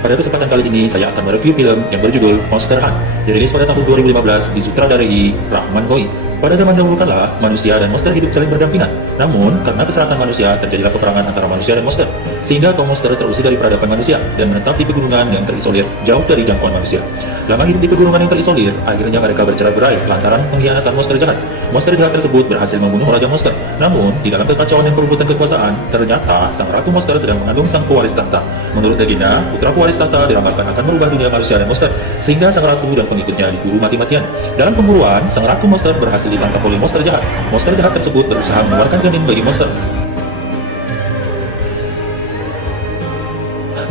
Pada kesempatan kali ini, saya akan mereview film yang berjudul Monster Hunt, dirilis pada tahun 2015, disutradarai Rahman Hoi. Pada zaman dahulu kala, manusia dan monster hidup saling berdampingan. Namun, karena kesalahan manusia, terjadilah peperangan antara manusia dan monster, sehingga kaum monster terusir dari peradaban manusia dan menetap di pegunungan yang terisolir jauh dari jangkauan manusia. Lama hidup di pegunungan yang terisolir, akhirnya mereka bercerai-berai lantaran pengkhianatan monster jahat. Monster jahat tersebut berhasil membunuh Raja Monster. Namun, di dalam kekacauan dan perebutan kekuasaan, ternyata sang Ratu Monster sedang mengandung sang pewaris tahta. Menurut legenda, putra pewaris tahta diramparkan akan merubah dunia manusia dan monster, sehingga sang ratu dan pengikutnya diburu mati-matian. Dalam pemburuan, sang Ratu Monster berhasil ditangkap oleh monster jahat. Monster jahat tersebut berusaha mengeluarkan janin bagi monster,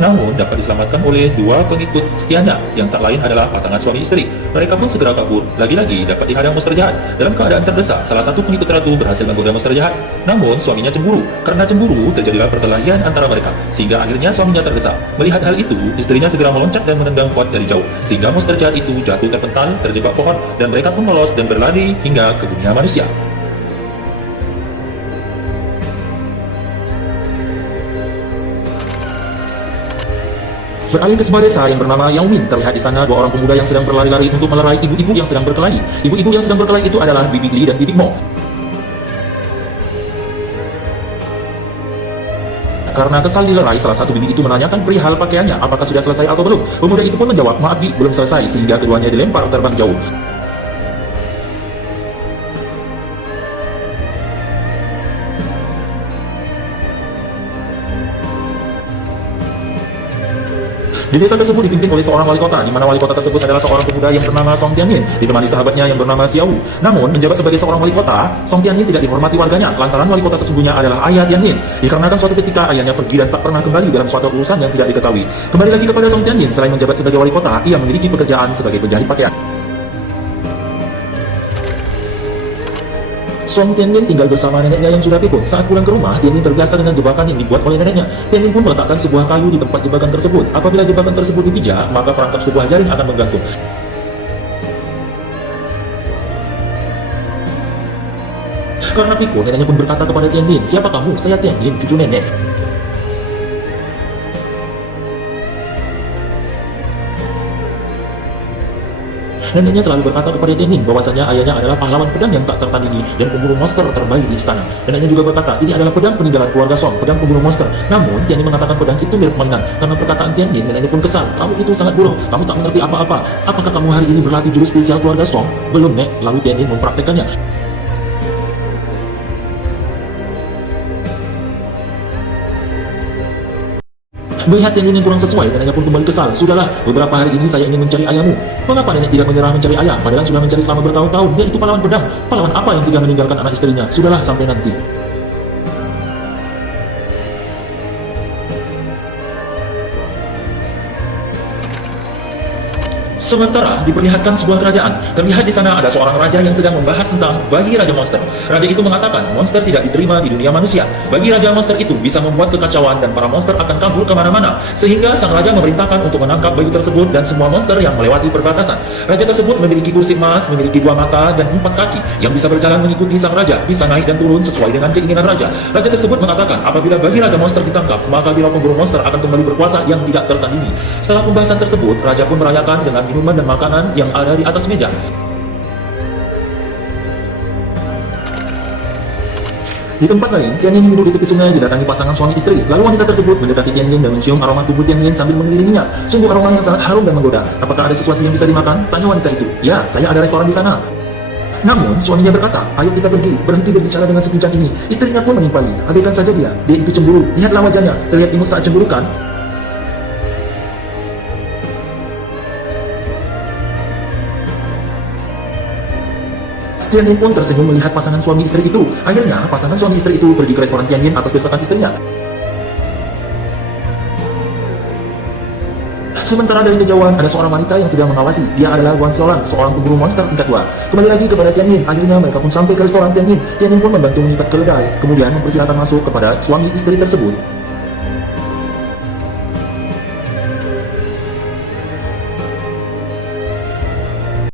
namun dapat diselamatkan oleh dua pengikut setianya yang tak lain adalah pasangan suami istri. Mereka pun segera kabur. Lagi-lagi dapat dihadang monster jahat. Dalam keadaan terdesak, salah satu pengikut ratu berhasil menggoda monster jahat. Namun suaminya cemburu. Karena cemburu, terjadilah perkelahian antara mereka, sehingga akhirnya suaminya terdesak. Melihat hal itu, istrinya segera meloncat dan menendang kuat dari jauh, sehingga monster jahat itu jatuh terpental, terjebak pohon, dan mereka pun lolos dan berlari hingga ke dunia manusia. Beralih ke sebuah desa yang bernama Yao Ming, terlihat di sana dua orang pemuda yang sedang berlari-lari untuk melerai ibu-ibu yang sedang berkelahi. Ibu-ibu yang sedang berkelahi itu adalah Bibi Li dan Bibi Mo. Karena kesal dilerai, salah satu bibi itu menanyakan perihal pakaiannya, apakah sudah selesai atau belum. Pemuda itu pun menjawab, maaf Bi, belum selesai, sehingga keduanya dilempar terbang jauh. Di desa tersebut dipimpin oleh seorang wali kota, di mana wali kota tersebut adalah seorang pemuda yang bernama Song Tianyin, ditemani sahabatnya yang bernama Xiao Wu. Namun, menjabat sebagai seorang wali kota, Song Tianyin tidak dihormati warganya, lantaran wali kota sesungguhnya adalah ayah Tianyin. Dikarenakan suatu ketika ayahnya pergi dan tak pernah kembali dalam suatu urusan yang tidak diketahui. Kembali lagi kepada Song Tianyin, selain menjabat sebagai wali kota, ia memiliki pekerjaan sebagai penjahit pakaian. Song Tianyin tinggal bersama neneknya yang sudah pikun. Saat pulang ke rumah, Tianyin terbiasa dengan jebakan yang dibuat oleh neneknya. Tianyin pun meletakkan sebuah kayu di tempat jebakan tersebut. Apabila jebakan tersebut dipijak, maka perangkap sebuah jaring akan menggantung. Karena pikun, neneknya pun berkata kepada Tianyin, "Siapa kamu?" "Saya Tianyin, cucu nenek." Neneknya selalu berkata kepada Tianyin bahwasanya ayahnya adalah pahlawan pedang yang tak tertandingi dan pemburu monster terbaik di istana. Neneknya juga berkata, ini adalah pedang peninggalan keluarga Song, pedang pemburu monster. Namun, Tianyin mengatakan pedang itu mirip mainan. Karena perkataan Tianyin, neneknya pun kesal. "Kamu itu sangat bodoh, kamu tak mengerti apa-apa. Apakah kamu hari ini berlatih jurus spesial keluarga Song?" "Belum, Nek." Lalu Tianyin mempraktekannya. Melihat Tianyin yang kurang sesuai, neneknya pun kembali kesal. "Sudahlah, beberapa hari ini saya ingin mencari ayahmu." "Mengapa nenek tidak menyerah mencari ayah? Padahal sudah mencari selama bertahun-tahun. Dia itu pahlawan pedang. Pahlawan apa yang tidak meninggalkan anak istrinya? Sudahlah, sampai nanti." Sementara diperlihatkan sebuah kerajaan. Terlihat di sana ada seorang raja yang sedang membahas tentang bagi Raja Monster. Raja itu mengatakan monster tidak diterima di dunia manusia. Bagi Raja Monster itu bisa membuat kekacauan dan para monster akan kabur kemana-mana. Sehingga sang raja memerintahkan untuk menangkap bayi tersebut dan semua monster yang melewati perbatasan. Raja tersebut memiliki kursi emas, memiliki 2 mata dan 4 kaki yang bisa berjalan mengikuti sang raja, bisa naik dan turun sesuai dengan keinginan raja. Raja tersebut mengatakan apabila bagi Raja Monster ditangkap, maka biro pemburu monster akan kembali berkuasa yang tidak tertandingi. Setelah pembahasan tersebut, raja pun merayakan dengan minuman dan makanan yang ada di atas meja. Di tempat lain, Tianyin duduk di tepi sungai didatangi pasangan suami istri. Lalu wanita tersebut mendekati Tianyin dan mencium aroma tubuh Tianyin sambil mengelilinginya. Sungguh aroma yang sangat harum dan menggoda. "Apakah ada sesuatu yang bisa dimakan?" tanya wanita itu. "Ya, saya ada restoran di sana." Namun, suaminya berkata, "Ayo kita pergi, berhenti berbicara dengan si pincang ini." Istrinya pun menimpali, "Abaikan saja dia, dia itu cemburu. Lihatlah wajahnya, terlihat imut saat cemburu kan?" Tianyin pun tersenyum melihat pasangan suami istri itu. Akhirnya, pasangan suami istri itu pergi ke restoran Tianyin atas desakan istrinya. Sementara dari kejauhan, ada seorang wanita yang sedang mengawasi. Dia adalah Guan Xiaolan, seorang pemburu monster tingkat 2. Kembali lagi kepada Tianyin. Akhirnya mereka pun sampai ke restoran Tianyin. Tianyin pun membantu mengikat keledai, kemudian mempersilakan masuk kepada suami istri tersebut.